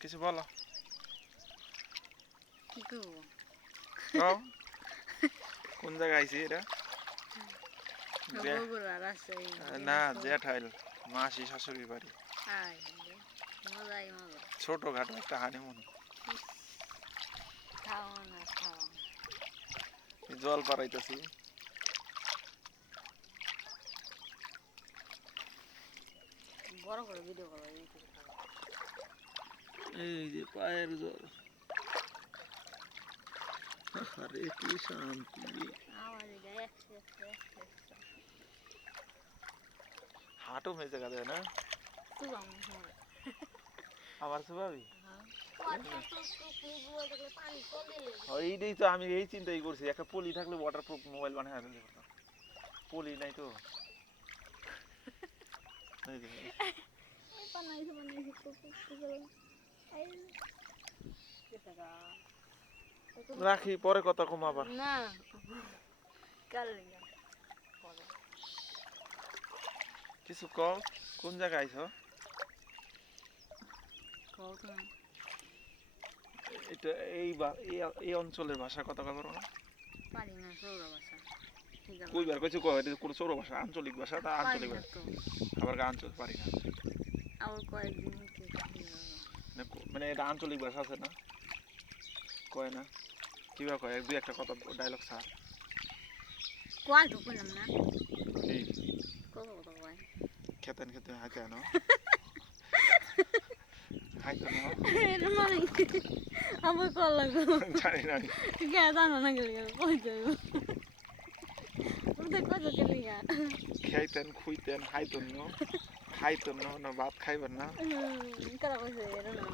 কিছু বলো। কি করব? কও কোন জায়গায় আইছি এটা? বগুড়া রাজশাহী না জেঠাইল মাসি শাশুড়ি বাড়ি। আয় মজাই মজা। ছোটখাটো একটা হানিমুন। খাওয়া না খাওয়া জল পাড়াইতেছি। বড় করে ভিডিও কল ইউটিউবে এই যে পায়ের জল। আরে কি শান্তি। আমার এটা একশো হাঁটু মেজে গেছে না সুবাম আমার স্বভাবই। পানি চলে এইটাই তো আমি এই চিন্তাই করছি, একটা পলি থাকলে ওয়াটারপ্রুফ মোবাইল বানায় ফেলতে পারতাম। পলি নাই তো। এই যে, রাখি পরে কথা কম আবার। না কাল কিছু কও কোন জায়গায় আইছো? এটা এই অঞ্চলের ভাষা কথা বলো না। পারি না সৌর ভাষা কইবার কইছো কয় এটা কোন সৌর ভাষা, আঞ্চলিক ভাষা, তা আঞ্চলিক ভাষা আবার আঞ্চলিক পারি না। আবার কয়েকদিন মানে এটা আঞ্চলিক ভাষা আছে না, কয় না কিভাবে কয়, এক দুই একটা কথা ডায়লগ ছাড়। কয় তো কইলাম না এই কত কত কয় খেতেন খেতে হাইতে আনো হাইতে আনো এর মানে আমার কল লাগো জানি না আমি। কে জানো না গেলে কই যাইব ওটা কত গেলি গা খাইতেন খুইতেন হাইতেন নো খাইতেন না ভাত খাইবেন না। কারা কইছে এর না